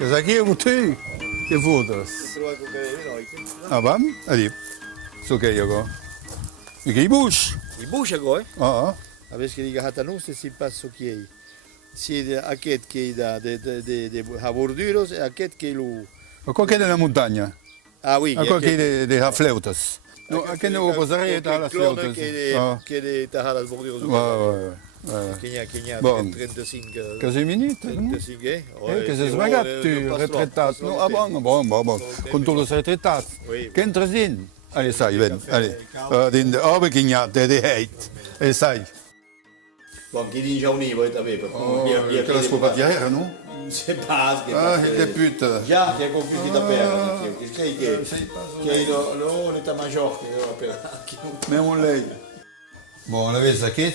Che sa chi è tu? Che fotos? Ah, bam? Allez. So che io. E che i bush? I bush agora? Ah, Avessi che dica a noi si passa che si a che de havorduros e a che lu. a qualche della montagna? Ah oui, A qualche de flautas? No, a che ne vuoi posare da la flautas? Che de tahalas borduros. Che ne ha 35. Così minute? 35, Che si smagati, retrattato. No, ah, bon. Con tutti i retrattati. Che entrazin? Allez, sai, ven. Allez. Den Arbe gignate, de heit. E sai. Bon, che dice un nivo e aveva. Che la scopatiera, no? C'est pas che Ah, il débute. già che è compiuto da per che è l'unità maggiore che Mais on lei. Bon, la vez che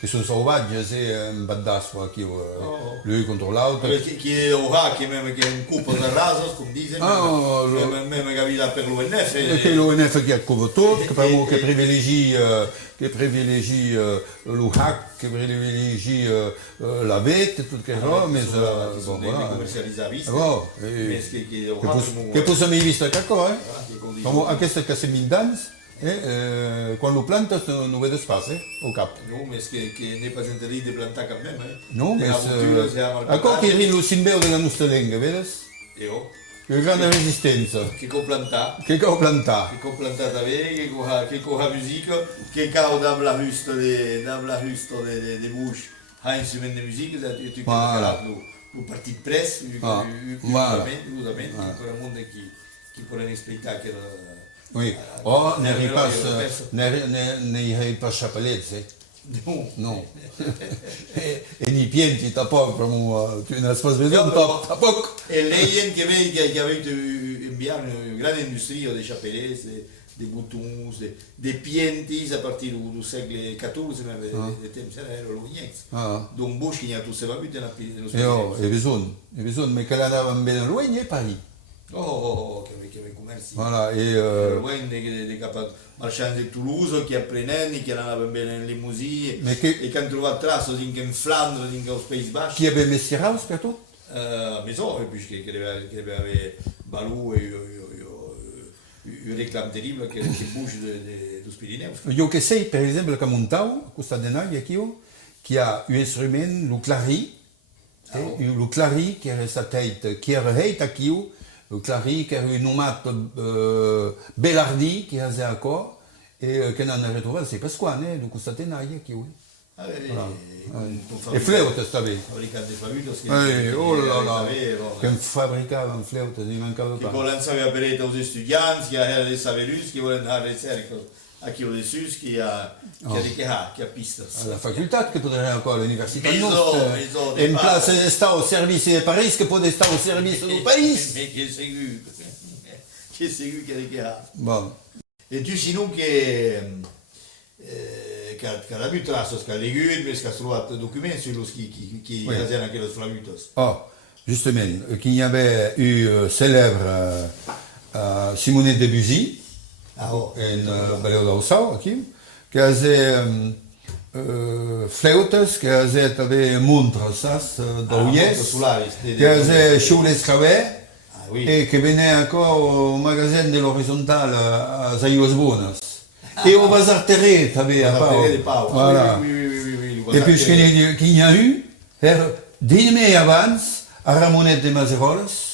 che sono selvaggi, se un baddasso aqui, lui contro l'altro. Che è ora che è un cupo da raso, come dice, même capita per l'UNF. Che l'UNF che couvre tutto, che privilégie le hack, che privilégie la vette, tutto che no, mais bon, voilà. Commercializzati. Che possiamo vista che cosa, Come a questa che si mindans. Quando planta non vede spazio au cap. Non, mais che ne pas interdit de plantar quand même. Non, mais ancora che è lo simbolo della nostra lingua, vedi? Io. Che grande resistenza. Che con plantà. Che con plantà. Che con plantà da che con la musica, che cauda la husto de bush. Ha insieme de musica, e tu che partit press, giustamente, ancora un mondo che può esplicare che Oui. Oh, n'arrive pas chapelezze. Non. E ni pienti tappo, tu ne pas vedere tappo. E lei che avete inviato una grande industria di chapelezze, di boutons, di pienti a partire dal secolo XIV, nel tempo era lo niente. Donc bush che ha tutte le babite nello spazio. E bisogna, ma che l'andavano bene lo niente Paris. Oh, che commerci. Voilà, dei marcianti di Toulouse che apprendono, che andavano bene in limousine, e che hanno trovato tracce in Flandre, in Paesi Bassi. Chi aveva messo il house per tutto? Maison, puisque che deve avere Balou e un réclame terrible che bouge dos Pirineus. Io che sei, per esempio, che montavo, questa denaglia che ha un strumento, il clari, il clari che era stato che era qui. Le Clary, qui est nommé Bellardi, qui est encore, et qui n'a retrouvé, c'est parce qu'on est, donc ça t'en a qui oui. Et flûte, tu savais. Fabricant des flûtes. Oh là là. Qui fabricava une flûte, il manquava pas. Qui voulait savoir parler aux étudiants, qui a des saverus, qui voulaient faire des cercles. A chi ho dessus, chi ha pista. La facoltà che potrebbe ancora l'università nostra. E in place sta al servizio di Paris che può stare al servizio del Paese. Che sicuro che ha. Bon. E tu sinon che ha avuto la sua légumes, mais che ha trovato documenti sullo ski qui faisaient anche le flavutos. Oh, justement, qu'il y avait eu célèbre Simone Debussy. In Baleo d'Alçau, aqui, que havia flautas, que havia montres, saps, d'ouies, que havia xules cavè, e que venia ancora al magasin de l'Horizontal a Zaios Bonas. E au Bazar Terré, també, a Pau. Voilà. Et puis, qu'il y a eu, dîner abans, a Ramonet de Mazeroles,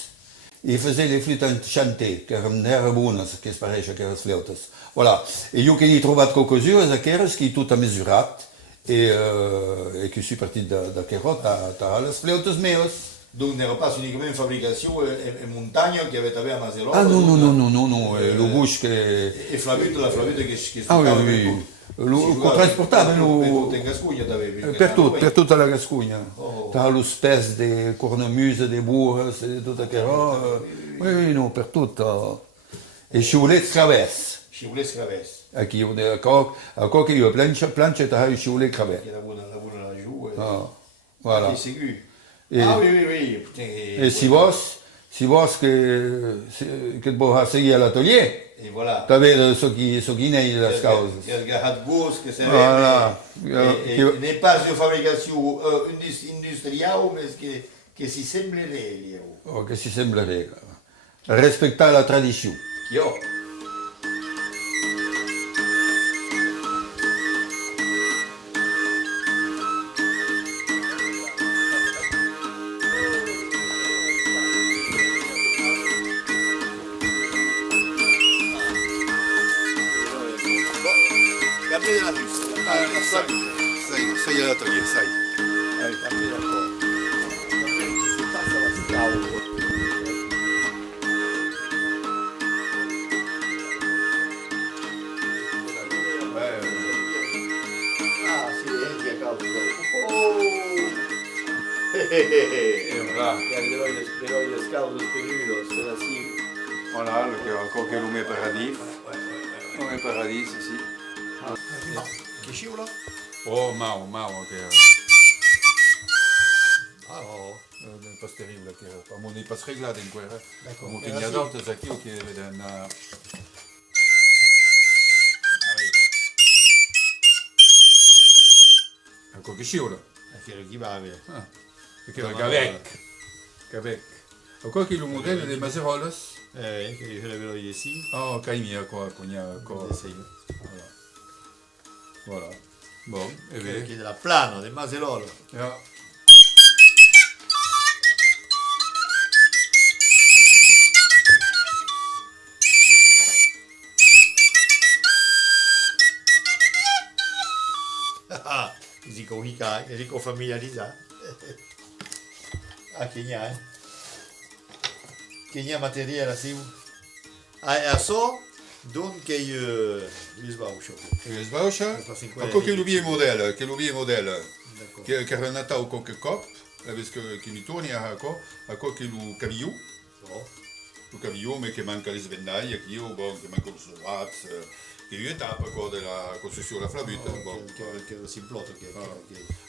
e faisait les flûtes chantées, che erano buone, che sparisce che erano flautas. Voilà. E io che ne ho trovato qualcosa, che era tutto misurato, e che sono partito da che rotta, le flautas mie. Donc, n'era pas uniquement fabrication et montagne qui avait à Mazeroles. Ah non, le bouche che... E la flauta che ah oui. Lo trasportavano per tutta la Gascogna, tra lo spes di cornemuse, di burras, di tutto che era, no, per tutto. E scivolets cravès. Scivolets cravès. Aquí, ancora che io plancia tra i scivolets cravès. Che la buona la giù. Voilà. Ah oui. E si vos che vuoi seguire all'atelier, et voilà. Tu avais ce qui naît de las causas. Il y a de gauche que c'est voilà. Et n'est pas une fabrication industrielle, mais che si sembrerebbe. Oh, che si sembrerebbe. Rispettare la tradizione. Io. Capite la giusta. Sai l'atelier, sai. Capite un po'. Si passa la scavo. Ah, sì, che a causa. Oh! L'eroe scout spirito, spera sì. Voilà, encore che lume paradis. Lume paradis, sì. Che scivola? Oh, Mao, che... Ah, oh. Non pas terrible, che... Ma non è pas réglé in guerra. D'accord. Come che gli adulti qui che vedono... Ah, Ecco che scivola. che chi va a vedere? Perché era Gavec. Ecco che il modello dei Maserolas. Che io le vedo io sì. Oh, Caimia, qua, qua. Voilà. Bon, e Che vedi. della plano, del Maserolo. Ja. Ah, dico familiarizzato. Ah, che nia, eh? Che nia materia sì. Ah, so, donc io sbaglio. Sbauscia. Ecco che l'ubier modèle, che era nato qualche cop, parce che mi torni a che lu cavillou. Lu cavillou, mais che manca le svendaie, che io, bon, che manca lo swats, che io etapa qua della costruzione della flabutta, bon. Che si implota,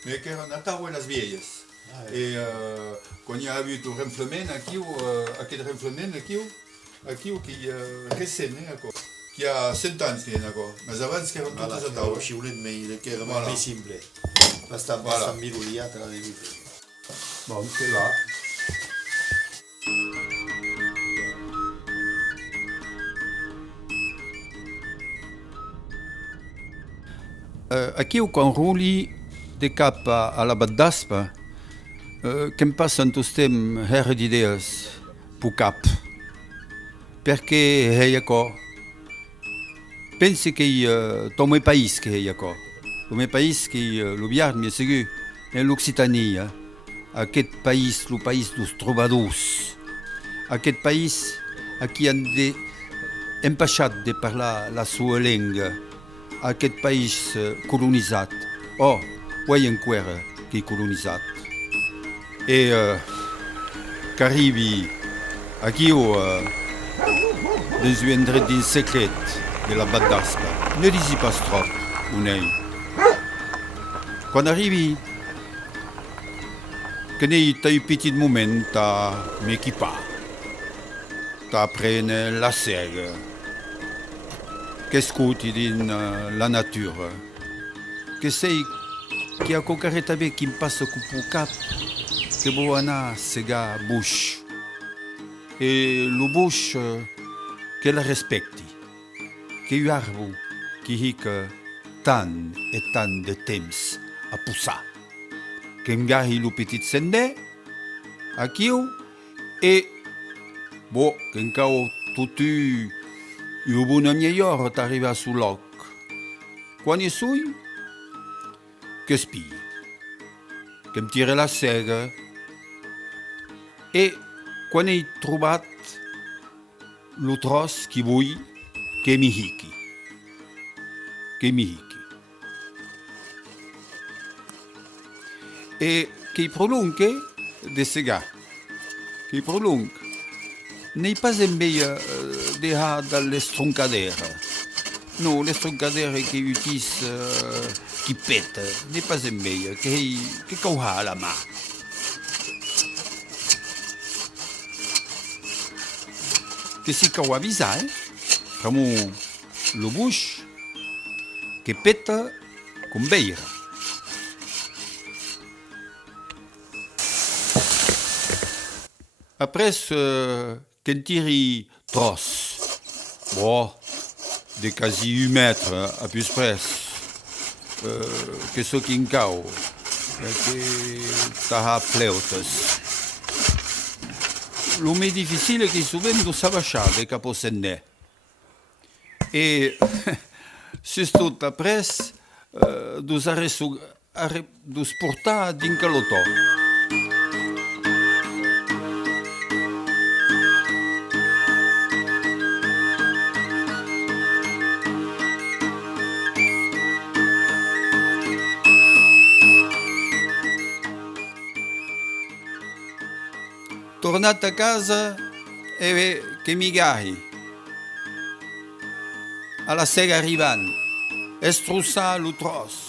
Mais che era nato las vieilles. E quando io ho avuto un renflement, aquel renflement, aqui che recenne, che ha 100 anni, ma avanti che erano tutte a tavola. Ci vuole meglio, che era più semplice. Basta mirulia, te la devi fare. Bon, c'est là. Aqui o conruli de capa alla baddaspa, che passano tutti tem herre di ideas pu cap. Perché è qua. Pensi che dans mon pays che è qua. Dans mon pays che l'ubiar mi segui è l'Occitania. Aquest pays, le pays dos trobadors. Aquest pays a qui han de empêchat de parlar la sua lingua. Aquest país colonitzat. Oh, poi encara che è colonizzat. E che arrivi aquí des un dret din secret de la baddasca. Ne disi pas trop, unei. Quan arrivi, que nei t'ai petit moment a m'equipar, a prendre la sega, che scuti din la natura, che sei che a qualche tabe che mi passa cu cap, che buona sega bush. E lo bush che la rispetti, che io arbo che hic tan e tan de temps a pussar, che ngahi lo petit sende, a chiu, e bo, chencao tutti io buona migliore t'arriva sul loc. Quando sui, che spii, che mi tira la sega, e quando hai trovato lo tros che vuoi, che mi hicchi. E che prolunghe de sega, che prolunghe. Nei pas meglio deja dalle stroncadere. No, le stroncadere che utis che peta, nei pas meglio, che cauha la ma. Che si cauavisa, come lo bush che peta con beira. Après, quand tiri tros, bon, de quasi 1 mètre à plus près, que ce qui encau, que t'as pleutas. Le plus difficile è che subendo s'abbassare caposenne. E se sto après, dus portar din calotò. Tornato a casa e che mi gari. Alla sera arrivano, e strussa lo tros.